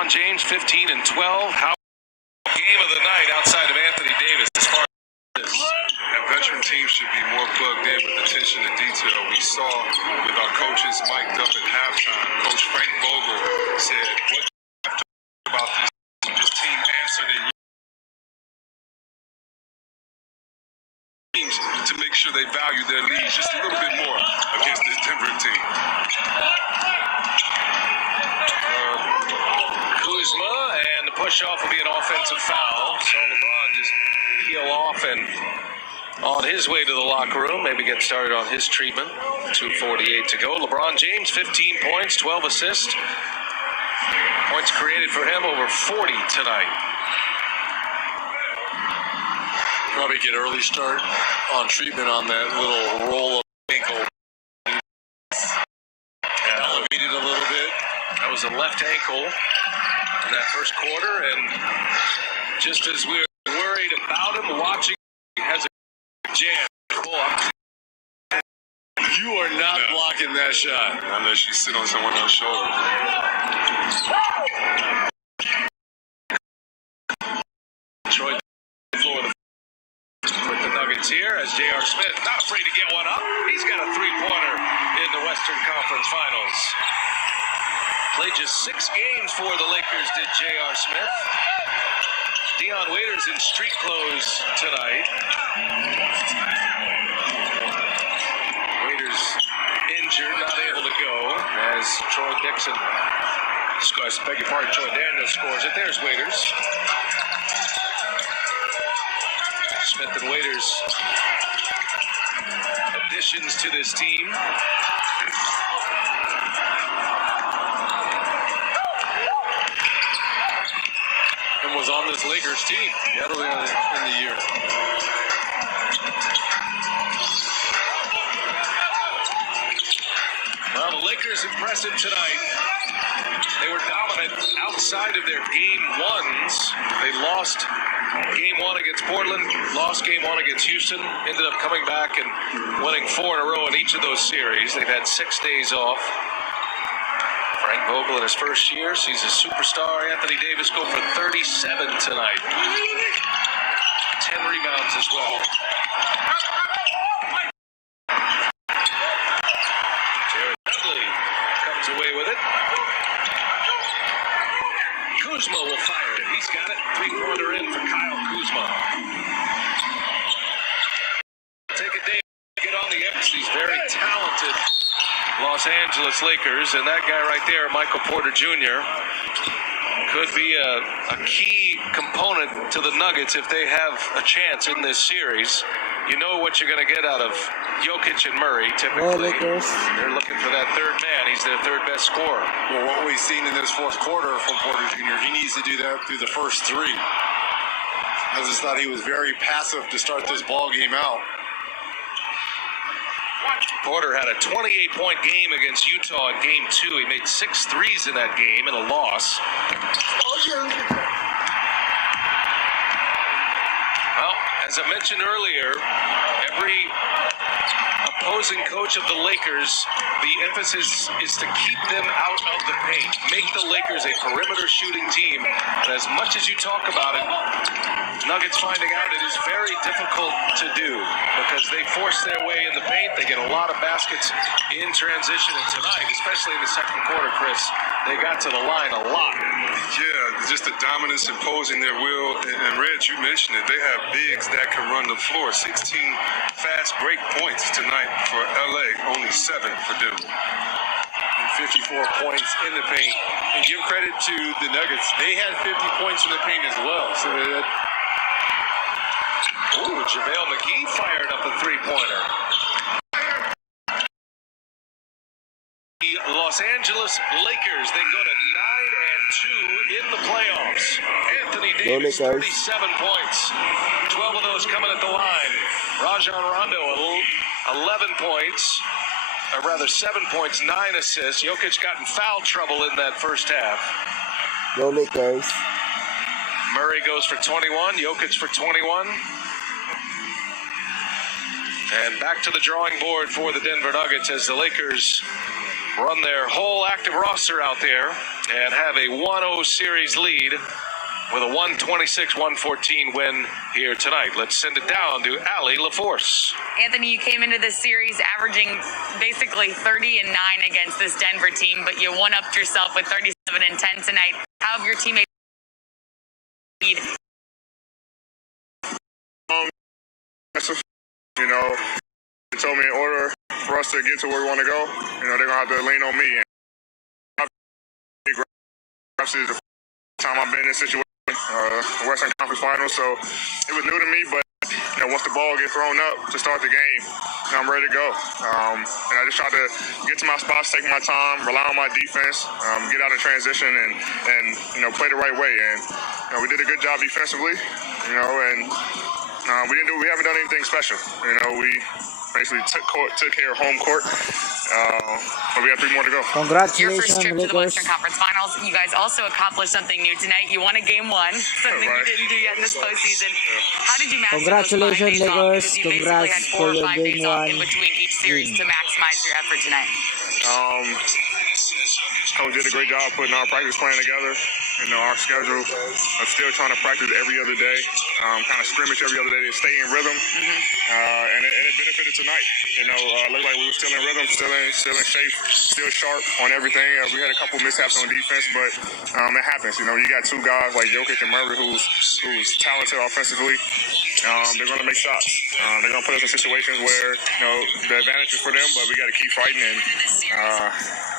LeBron James, 15 and 12. How game of the night outside of Anthony Davis as far as this. And veteran teams should be more plugged in with attention to detail. We saw with our coaches mic'd up at halftime. Coach Frank Vogel said, what do you have to about this team answered in teams to make sure they value their leads just a little bit more against this Denver team. Kuzma, and the push-off will be an offensive foul. So LeBron just peel off and on his way to the locker room, maybe get started on his treatment. 2:48 to go. LeBron James, 15 points, 12 assists. Points created for him, over 40 tonight. Probably get early start on treatment on that little roll of ankle. Elevated a little bit. That was a left ankle in that first quarter, and just as we were worried about him, watching, he has a jam. You are not blocking that shot. Unless you sit on someone else's shoulder. Troy floor with the Nuggets here as J.R. Smith not afraid to get one up. He's got a three-pointer in the Western Conference Finals. Played just 6 games for the Lakers, did J.R. Smith. Dion Waiters in street clothes tonight. Waiters injured, not able to go as Troy Dixon scores. Beg your pardon, Troy Daniels scores it. There's Waiters. Smith and Waiters additions to this team. And was on this Lakers team early in the year. Well, the Lakers impressive tonight. They were dominant outside of their game ones. They lost game 1 against Portland, lost game 1 against Houston, ended up coming back and winning 4 in a row in each of those series. They've had 6 days off. Frank Vogel in his first year sees his superstar Anthony Davis go for 37 tonight. 10 rebounds as well. Jared Dudley comes away with it. Kuzma will fire it. He's got it. Three-pointer in for Kyle Kuzma. Take a day to get on the edge. These very talented Los Angeles Lakers, and that guy right there, Michael Porter Jr., could be a key component to the Nuggets if they have a chance in this series. You know what you're going to get out of Jokic and Murray, typically. They're looking for that third man. He's their third best scorer. Well, what we've seen in this fourth quarter from Porter Jr., he needs to do that through the first 3. I just thought he was very passive to start this ball game out. Porter had a 28-point game against Utah in Game 2. He made 6 threes in that game in a loss. Well, as I mentioned earlier, every opposing coach of the Lakers, the emphasis is to keep them out of the paint. Make the Lakers a perimeter shooting team. And as much as you talk about it, Nuggets finding out it is very difficult to do because they force their way in the paint. They get a lot of baskets in transition. And tonight, especially in the second quarter, Chris, they got to the line a lot. Yeah, just the dominance imposing their will. And Red, you mentioned it. They have bigs that can run the floor. 16 fast break points tonight for LA, only 7 for Denver. 54 points in the paint. And give credit to the Nuggets. They had 50 points in the paint as well. So that. Ooh, JaVale McGee fired up a three-pointer. The Los Angeles Lakers, they go to 9-2 in the playoffs. Anthony Davis, 37 points. 12 of those coming at the line. Rajon Rondo, 11 points. Or rather, 7 points, 9 assists. Jokic got in foul trouble in that first half. Go Lakers. Murray goes for 21. Jokic for 21. And back to the drawing board for the Denver Nuggets as the Lakers run their whole active roster out there and have a 1-0 series lead with a 126-114 win here tonight. Let's send it down to Allie LaForce. Anthony, you came into this series averaging basically 30-9 against this Denver team, but you one-upped yourself with 37-10 tonight. How have your teammates lead? You know, they told me in order for us to get to where we want to go, you know, they're going to have to lean on me. And this is the first time I've been in this situation, Western Conference Finals, so it was new to me, but you know, once the ball gets thrown up to start the game, you know, I'm ready to go. And I just try to get to my spots, take my time, rely on my defense, get out of transition, and you know, play the right way. And you know, we did a good job defensively, you know, and we haven't done anything special. You know, we basically took care of home court, but we have 3 more to go. Your first Congratulations, trip to the Lakers. Western Conference Finals. You guys also accomplished something new tonight. You won a game 1, something Right. you didn't do yet this postseason. How did you master Congratulations, those 5 days off? Lakers. Because you basically Congrats had 4 for or your 5 game days off 1 in between each series to maximize your effort tonight. Coach did a great job putting our practice plan together. You know, our schedule of still trying to practice every other day, kind of scrimmage every other day to stay in rhythm, and it benefited tonight. You know, looked like we were still in rhythm, still in shape, still sharp on everything. We had a couple mishaps on defense, but it happens. You know, you got 2 guys like Jokic and Murray who's talented offensively. They're going to make shots. They're going to put us in situations where, you know, the advantage is for them, but we got to keep fighting. And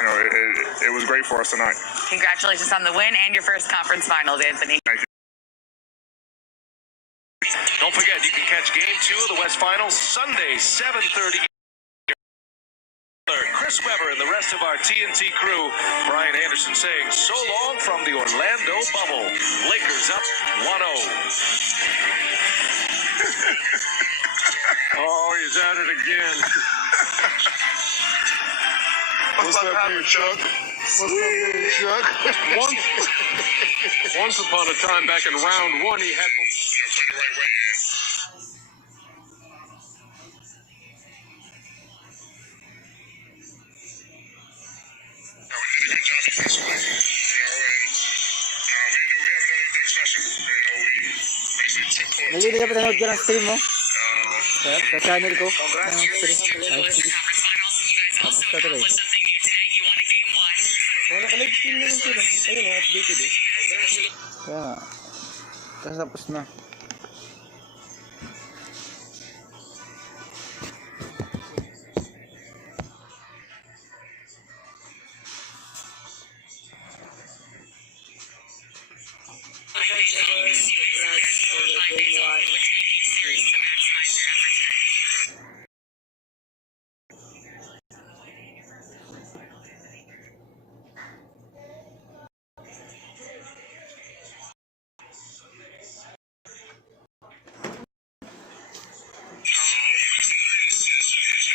you know, it was great for us tonight. Congratulations on the win and your first conference finals, Anthony. Thank you. Don't forget, you can catch Game 2 of the West Finals Sunday, 7:30. Chris Webber and the rest of our TNT crew. Brian Anderson saying so long from the Orlando bubble. Lakers up 1-0. Oh, he's at it again. What's up, Chuck? What's up, Chuck? Once upon a time, back in round 1, he had. Play the right way, man. We did a good job defensively, you know, and we haven't done anything special. You know, we basically took Hindi ka pa nanood ka ng stream mo? Sa channel ko. Conference finals. You guys also accomplished something new tonight. You won a game 1. Naka-live stream na lang sila. Ayun, updated eh. Kaya nga. Tapos na.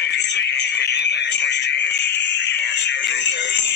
did a great job putting our practice plan together. You know, our schedule